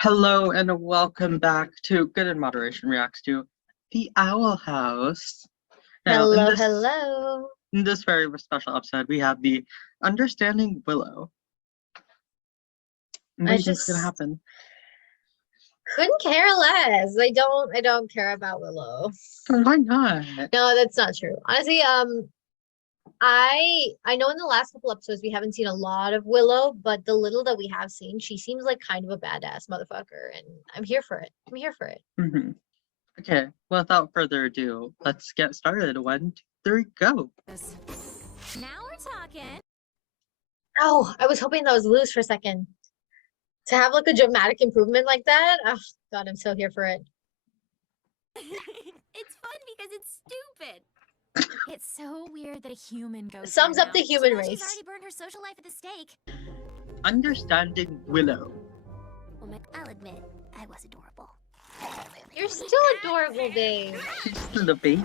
Hello and welcome back to Good in Moderation Reacts to The Owl House. Now, Hello. in this very special episode, we have the Understanding Willow. What do you think's gonna happen? Couldn't care less. I don't care about Willow. Why not? No, that's not true. Honestly, I know in the last couple episodes we haven't seen a lot of Willow, but the little that we have seen, she seems like kind of a badass motherfucker, and I'm here for it. Mm-hmm. Okay, without further ado, let's get started. 1, 2, 3, go. Now we're talking. Oh, I was hoping that was loose for a second. To have like a dramatic improvement like that, oh god, I'm so here for it. It's fun because it's stupid. It's so weird that a human goes. Sums up the human race. She's already burned her social life at the stake. Understanding Willow. Well, I'll admit, I was adorable. You're still adorable, Dave. She's still a baby.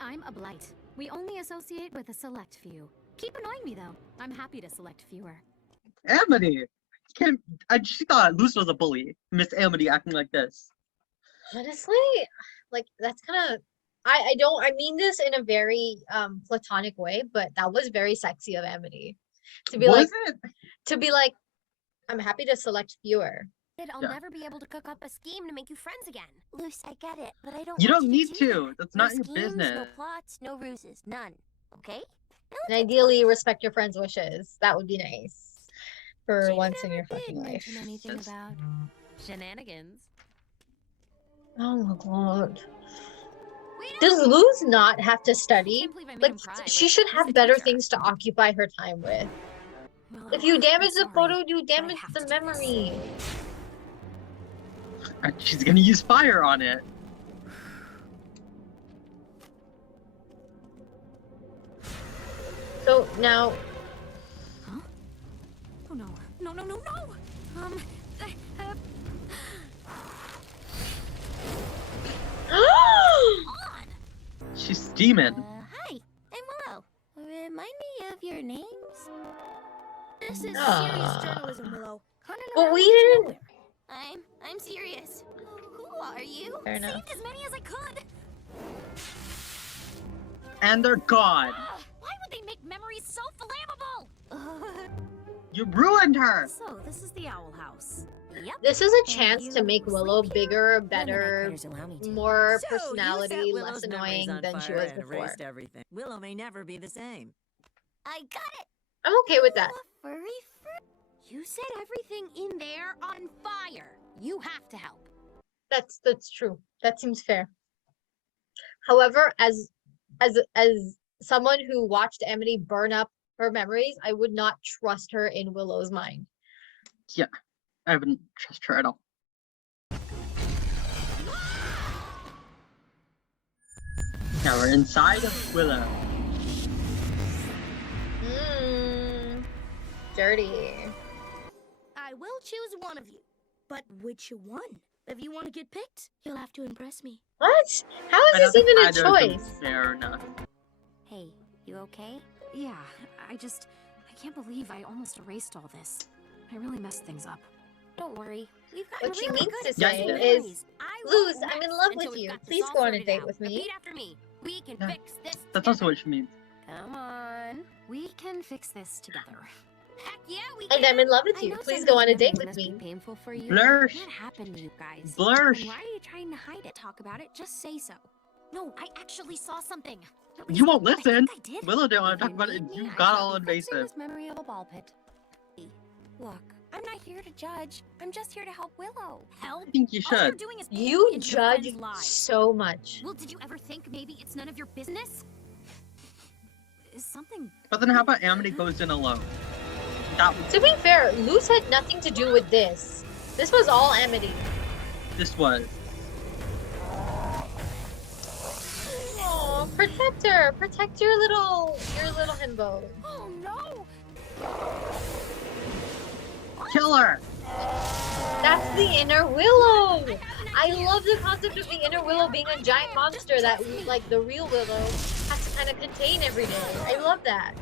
I'm a blight. We only associate with a select few. Keep annoying me though. I'm happy to select fewer. Amity! She thought Luce was a bully. Miss Amity acting like this. Honestly, like that's kind of I mean this in a very platonic way, but that was very sexy of Amity to be like I'm happy to select fewer. I'll never be able to cook up a scheme to make you friends again. Luce, I get it, but I don't. You want don't you need to. That's No not your schemes, business. No plots, no ruses, none. Okay? And ideally respect your friends' wishes. That would be nice for She once in never your did fucking life. mention anything about shenanigans. Oh my god. Does Luz not have to study? Like she should have better things to occupy her time with. If you damage the photo, you damage the memory. And she's gonna use fire on it. So now, Huh? Oh no. No. On! She's steaming. Hi, I'm Willow. Remind me of your names? This is Ah. serious journalism, Willow. but we didn't. I'm serious. Who are you? Fair enough. Saved as many as I could. And they're gone. Why would they make memories so flammable? You ruined her. So this is the Owl House. Yep. This is a And chance you to make Willow sleep here? bigger, When the better, critters allow me to. more So, you set personality, Willow's less memories annoying on than she fire was and before. erased everything. Willow may never be the same. I got it. I'm okay with that. Furry You set everything in there on fire. You have to help. That's true. That seems fair. However, as someone who watched Amity burn up her memories, I would not trust her in Willow's mind. Yeah, I wouldn't trust her at all. Now we're inside of Willow. Dirty. I will choose one of you. But which one? If you want to get picked, you'll have to impress me. What? How I is don't this even a think either of them choice? fair enough. Hey, you okay? Yeah, I can't believe I almost erased all this. I really messed things up. Don't worry. We've got What she really means good to say memories. is, I Luz, won't I'm in rest love until with we've you. got this Please all go on a sorted date out. with me. Repeat after me. We can Yeah, fix this That's also together. what she means. Come on. We can fix this together. Heck yeah, we And can. I'm in love with I you. know Please some go of on a these date memories with must be me. painful for you. Blursh. What happened to you guys? Blursh. And why are you trying to hide it? Talk about it. Just say so. No, I actually saw something. At You least won't I listen. think I did. Willow didn't want If to talk you about it, need and me, you I got shall all be fixing invasive. this memory of a ball pit. Look, I'm not here to judge. I'm just here to help Willow. Help? I think you All you're should. doing is You into your friends' judge lives. so much. Well, did you ever think maybe it's none of your business? Is something... But then how about Amity goes in alone? That To be fair, Luz had nothing to do with this. This was all Amity. this was. Oh, protect her. Protect your little himbo. Oh no! Kill her! That's the inner Willow. I love the concept of the inner Willow being a giant monster that, like, the real Willow has to kind of contain every day. I love that.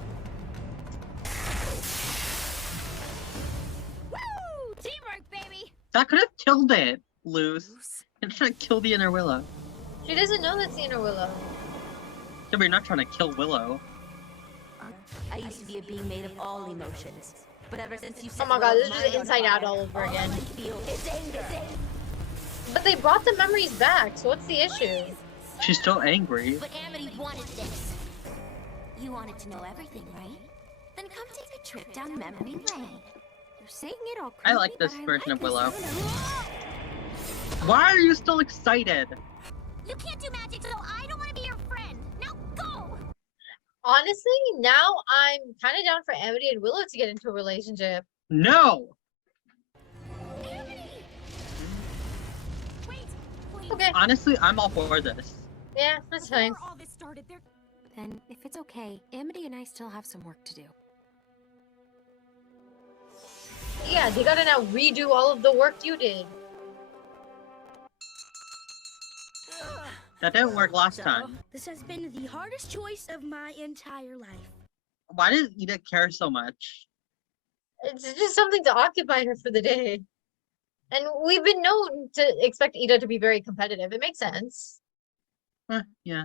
Woo! Teamwork, baby! That could have killed it, Luz. You're trying to kill the inner Willow. She doesn't know that's the inner Willow. Yeah, but you're not trying to kill Willow. I used to be a being made of all emotions. But ever since you Oh my god, this is just Inside Out all over again. It's anger. But they brought the memories back, so what's the issue? She's still angry. But Amity wanted this. You wanted to know everything, right? Then come take a trip down memory lane. You're saying it all I like this version of Willow. Why are you still excited? You can't do magic, so I don't want to be your friend. Now go! Honestly, now I'm kind of down for Amity and Willow to get into a relationship. No! Amity! Wait, please. Okay, Honestly, I'm all for this. yeah, that's fine. Before all this started, Then, if it's okay, Amity and I still have some work to do. Yeah, they gotta now redo all of the work you did. That didn't work last time. This has been the hardest choice of my entire life. Why did Ida care so much? It's just something to occupy her for the day. And we've been known to expect Ida to be very competitive. It makes sense. Yeah.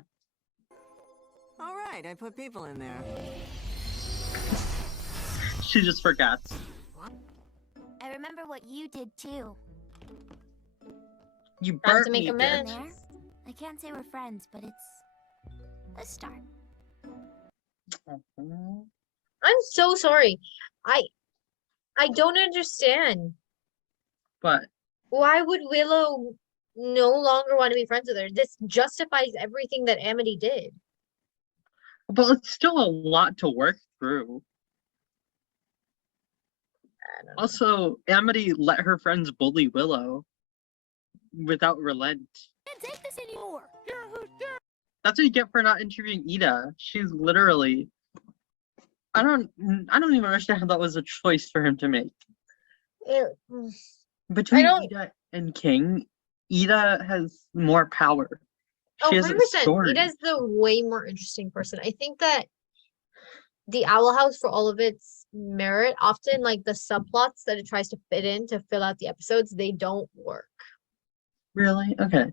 All right, I put people in there. She just forgets. I remember what you did too. You Time burnt to make me, amends. bitch. I can't say we're friends, but it's a start. I'm so sorry. I don't understand. But Why would Willow no longer want to be friends with her? This justifies everything that Amity did. it's still a lot to work through. I don't know. Also, Amity let her friends bully Willow without relent. Can't take this anymore. That's what you get for not interviewing Ida. She's literally. I don't even understand how that was a choice for him to make. Between don't- Ida and King, Ida has more power. Oh, She has a 100%. story. Ida's the way more interesting person. I think that the Owl House, for all of its merit, often like the subplots that it tries to fit in to fill out the episodes, they don't work. Really? Okay.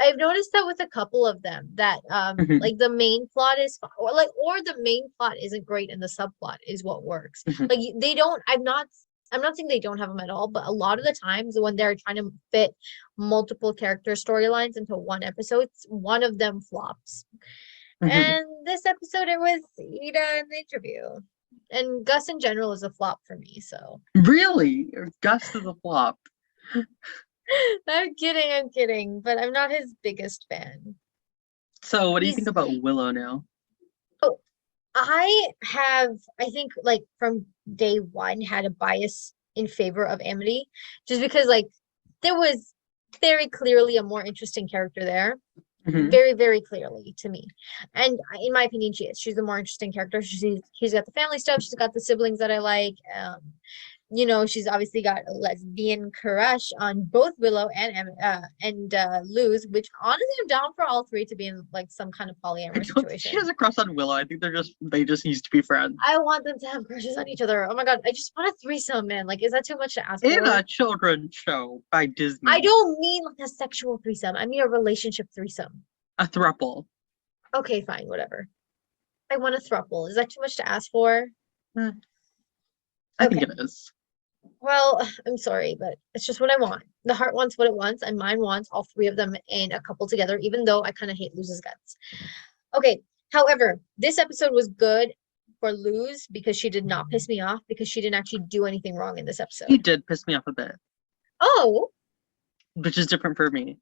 I've noticed that with a couple of them that Mhm. like the main plot is or the main plot isn't great and the subplot is what works. Mhm. Like they don't I'm not saying they don't have them at all, but a lot of the times when they're trying to fit multiple character storylines into one episode, one of them flops. Mhm. And this episode it was Ida in the interview. And Gus in general is a flop for me, so Really? Gus is a flop. I'm kidding, but I'm not his biggest fan. So, what do you He's- think about Willow now? I think like from day one had a bias in favor of Amity, just because like there was very clearly a more interesting character there, Mhm. very, very clearly to me. And in my opinion, she's the more interesting character. She's got the family stuff, she's got the siblings that I like. You know, she's obviously got a lesbian crush on both Willow and Luz, which honestly I'm down for all three to be in like some kind of I polyamorous don't think situation. she has a crush on Willow. I think they just used to be friends. I want them to have crushes on each other. Oh my god, I just want a threesome, man. Like, is that too much to ask In for? a children's show by Disney. I don't mean like a sexual threesome. I mean a relationship threesome. A throuple. Okay, fine, whatever. I want a throuple. Is that too much to ask for? I think Okay. it is. Well, I'm sorry, but it's just what I want. The heart wants what it wants, and mine wants all three of them in a couple together, even though I kind of hate Luz's guts. Okay, however, this episode was good for Luz because she did not piss me off because she didn't actually do anything wrong in this episode. He did piss me off a bit, Oh, which is different for me.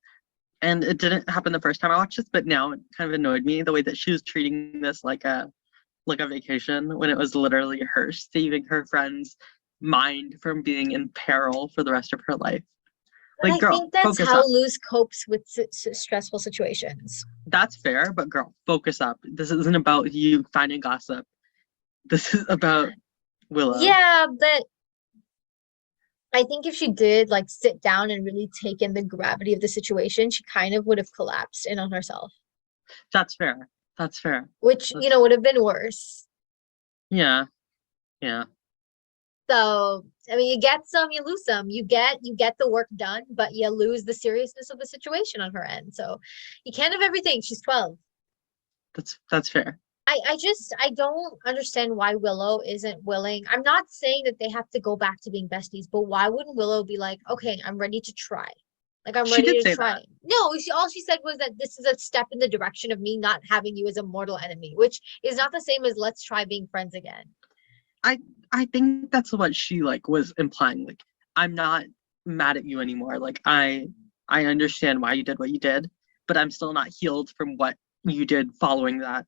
And it didn't happen the first time I watched this, but now it kind of annoyed me the way that she was treating this like a vacation when it was literally her saving her friend's mind from being in peril for the rest of her life. but Like, I girl, think that's focus how up. Luz copes with stressful situations. That's fair, but girl, focus up. This isn't about you finding gossip. This is about Willow. Yeah, but I think if she did like sit down and really take in the gravity of the situation, she kind of would have collapsed in on herself, That's fair. That's fair. which, would have been worse. Yeah. Yeah. So I mean, you get some, you lose some. You get the work done, but you lose the seriousness of the situation on her end. So you can't have everything. She's 12. That's fair. I don't understand why Willow isn't willing. I'm not saying that they have to go back to being besties, but why wouldn't Willow be like, okay, I'm ready to try. Like, I'm She ready did to say try. that. No, all she said was that this is a step in the direction of me not having you as a mortal enemy, which is not the same as let's try being friends again. I think that's what she like was implying. Like, I'm not mad at you anymore. Like, I understand why you did what you did, but I'm still not healed from what you did following that.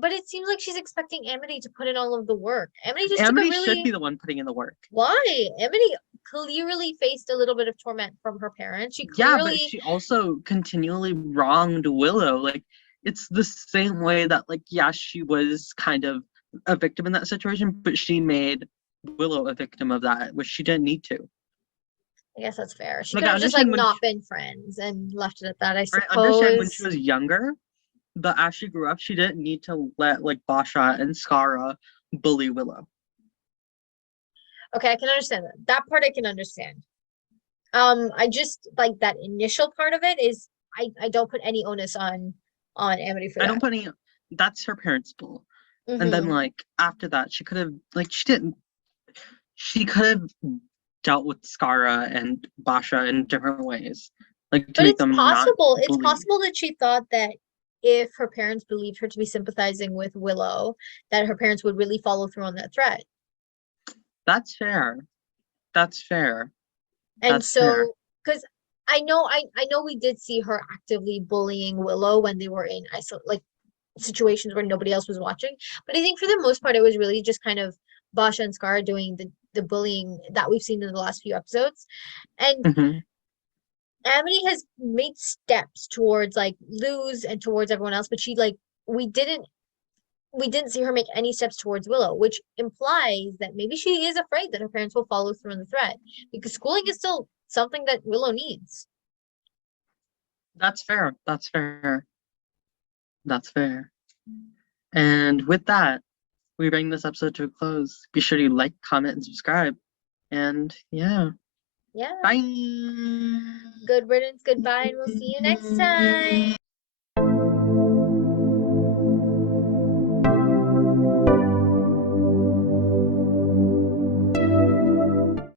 But it seems like she's expecting Amity to put in all of the work. Amity just took a Amity really... should be the one putting in the work. Why? Amity clearly faced a little bit of torment from her parents. She Yeah, clearly... but she also continually wronged Willow. Like, it's the same way that, like, yeah, she was kind of a victim in that situation, but she made Willow a victim of that, which she didn't need to. I guess that's fair. She Like, could I have just like understand when not she- been friends and left it at that, I I understand when suppose. she was younger, but as she grew up, she didn't need to let like Basha and Skara bully Willow. Okay, I can understand that. That part I can understand. I just like that initial part of it is I don't put any onus on Amity for I that. don't put any. That's her parents' bull. And then Mhm. like after that, she could have like she didn't. She could have dealt with Skara and Basha in different ways, like to But make it's them possible. not It's bully. possible that she thought that if her parents believed her to be sympathizing with Willow, that her parents would really follow through on that threat. That's fair. That's fair. And That's fair. so, because I know we did see her actively bullying Willow when they were in like situations where nobody else was watching. But I think for the most part, it was really just kind of Basha and Scar doing the bullying that we've seen in the last few episodes. And Mhm. Amity has made steps towards like Luz and towards everyone else, but she like we didn't see her make any steps towards Willow, which implies that maybe she is afraid that her parents will follow through on the threat, because schooling is still something that Willow needs. That's fair. That's fair. That's fair. And with that, we bring this episode to a close. Be sure to like, comment, and subscribe. And yeah, Yeah. bye. Good riddance, goodbye, and we'll see you next time.